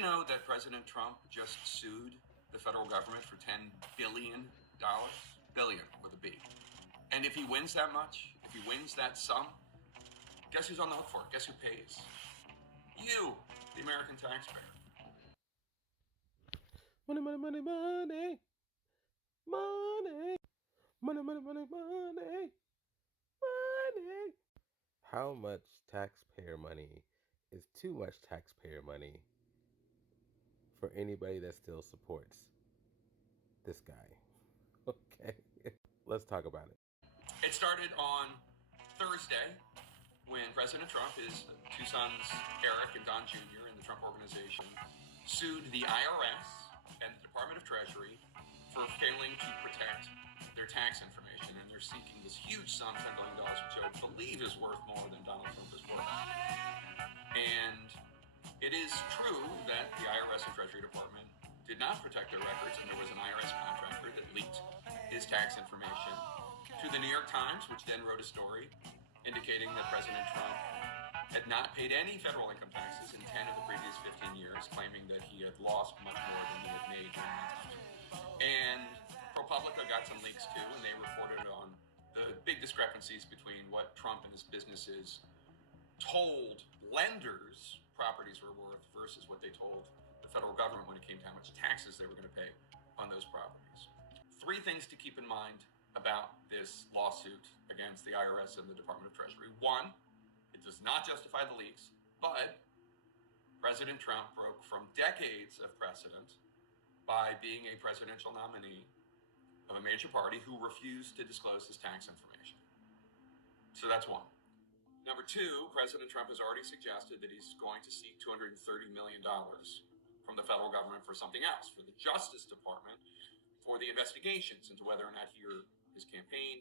Did you know that President Trump just sued the federal government for $10 billion? Billion with a B. And if he wins that much, if he wins that sum, guess who's on the hook for it? Guess who pays? You, the American taxpayer. Money, money, money, money. Money. Money, money, money, money. Money. How much taxpayer money is too much taxpayer money for anybody that still supports this guy? Okay. Let's talk about it. It started on Thursday when President Trump, his two sons, Eric and Don Jr., and the Trump Organization, sued the IRS and the Department of Treasury for failing to protect their tax information. And they're seeking this huge sum, $10 billion, which I believe is worth more than Donald Trump is worth. And it is true that the IRS and Treasury Department did not protect their records, and there was an IRS contractor that leaked his tax information to the New York Times, which then wrote a story indicating that President Trump had not paid any federal income taxes in 10 of the previous 15 years, claiming that he had lost much more than he had made during that time. And ProPublica got some leaks too, and they reported on the big discrepancies between what Trump and his businesses told lenders properties were worth versus what they told the federal government when it came to how much taxes they were going to pay on those properties. Three things to keep in mind about this lawsuit against the IRS and the Department of Treasury. One, it does not justify the leaks, but President Trump broke from decades of precedent by being a presidential nominee of a major party who refused to disclose his tax information. So that's one. Number two, President Trump has already suggested that he's going to seek $230 million from the federal government for something else, for the Justice Department, for the investigations into whether or not he or his campaign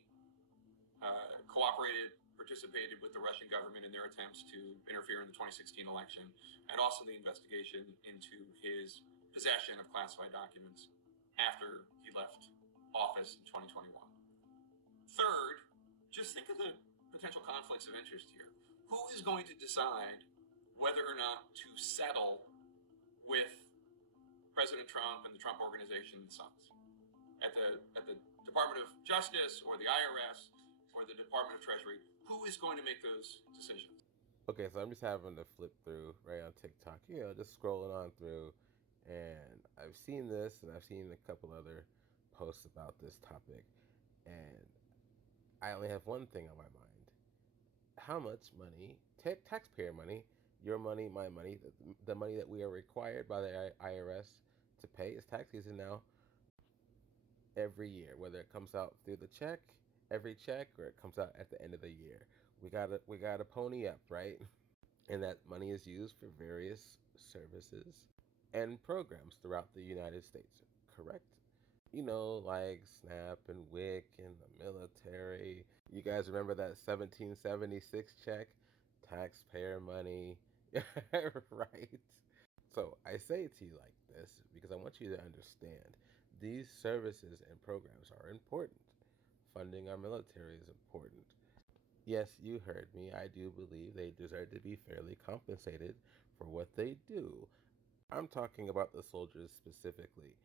participated with the Russian government in their attempts to interfere in the 2016 election, and also the investigation into his possession of classified documents after he left office in 2021. Third, just think of the potential conflicts of interest here. Who is going to decide whether or not to settle with President Trump and the Trump Organization and Sons? At the Department of Justice or the IRS or the Department of Treasury, who is going to make those decisions? Okay, so I'm just having to flip through right on TikTok, just scrolling on through, and I've seen this and I've seen a couple other posts about this topic, and I only have one thing on my mind. How much money, taxpayer money, your money, my money, the money that we are required by the IRS to pay, is tax season now, every year, whether it comes out through the check, every check, or it comes out at the end of the year. We gotta pony up, right? And that money is used for various services and programs throughout the United States, correct? Like SNAP and WIC and the military. You guys remember that 1776 check? Taxpayer money, right? So I say it to you like this because I want you to understand these services and programs are important. Funding our military is important. Yes, you heard me. I do believe they deserve to be fairly compensated for what they do. I'm talking about the soldiers specifically.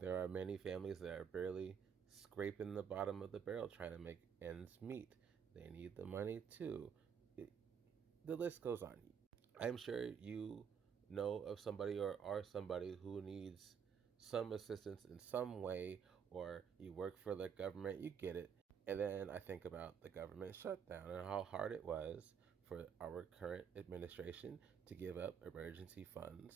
There are many families that are barely scraping the bottom of the barrel trying to make ends meet. They need the money too. The list goes on. I'm sure you know of somebody or are somebody who needs some assistance in some way, or you work for the government, you get it. And then I think about the government shutdown and how hard it was for our current administration to give up emergency funds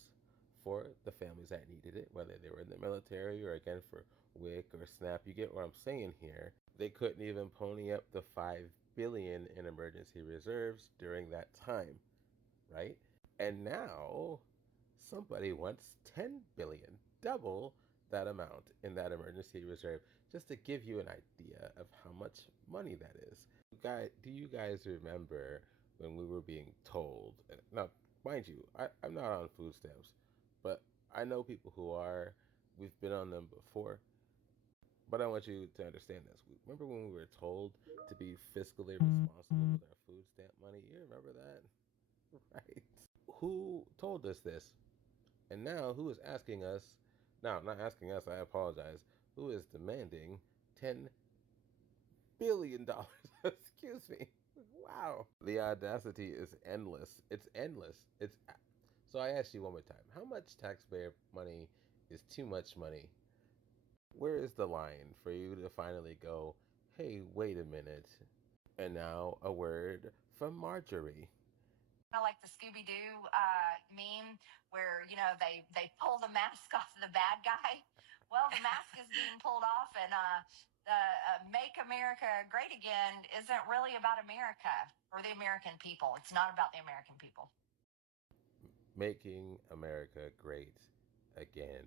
for the families that needed it, whether they were in the military or again for WIC or SNAP. You get what I'm saying here. They couldn't even pony up the $5 billion in emergency reserves during that time, right? And now somebody wants 10 billion, double that amount in that emergency reserve, just to give you an idea of how much money that is. Do you guys remember when we were being told, now mind you, I'm not on food stamps, but I know people who are, we've been on them before, but I want you to understand this. Remember when we were told to be fiscally responsible with our food stamp money? You remember that? Right. Who told us this? And now, who is asking us? No, not asking us. I apologize. Who is demanding $10 billion? Excuse me. Wow. The audacity is endless. It's endless. So I ask you one more time. How much taxpayer money is too much money? Where is the line for you to finally go, hey, wait a minute? And now a word from Marjorie. Kind of like the Scooby Doo meme where they pull the mask off the bad guy. Well, the mask is being pulled off, and the "Make America Great Again" isn't really about America or the American people. It's not about the American people. Making America great again.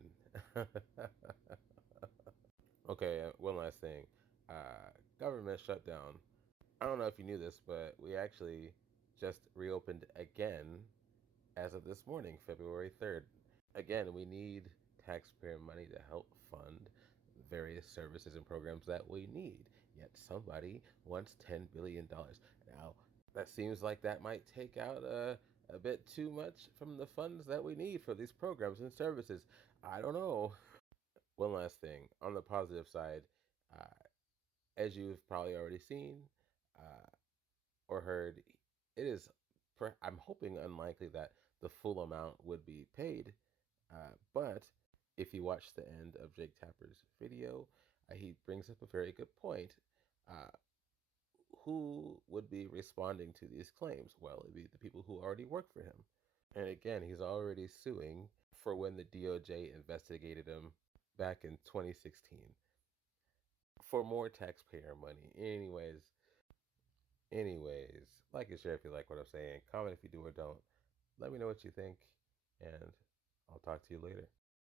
Okay, one last thing. Government shutdown. I don't know if you knew this, but we actually just reopened again as of this morning, February 3rd. Again, we need taxpayer money to help fund various services and programs that we need. Yet somebody wants $10 billion. Now, that seems like that might take out a bit too much from the funds that we need for these programs and services. I don't know. One last thing on the positive side, uh, as you've probably already seen uh, or heard, it is, I'm hoping, unlikely that the full amount would be paid. But if you watch the end of Jake Tapper's video, he brings up a very good point. Uh, who would be responding to these claims? Well, it'd be the people who already work for him. And again, he's already suing for when the DOJ investigated him back in 2016 for more taxpayer money. Anyways, like and share if you like what I'm saying. Comment if you do or don't. Let me know what you think, and I'll talk to you later.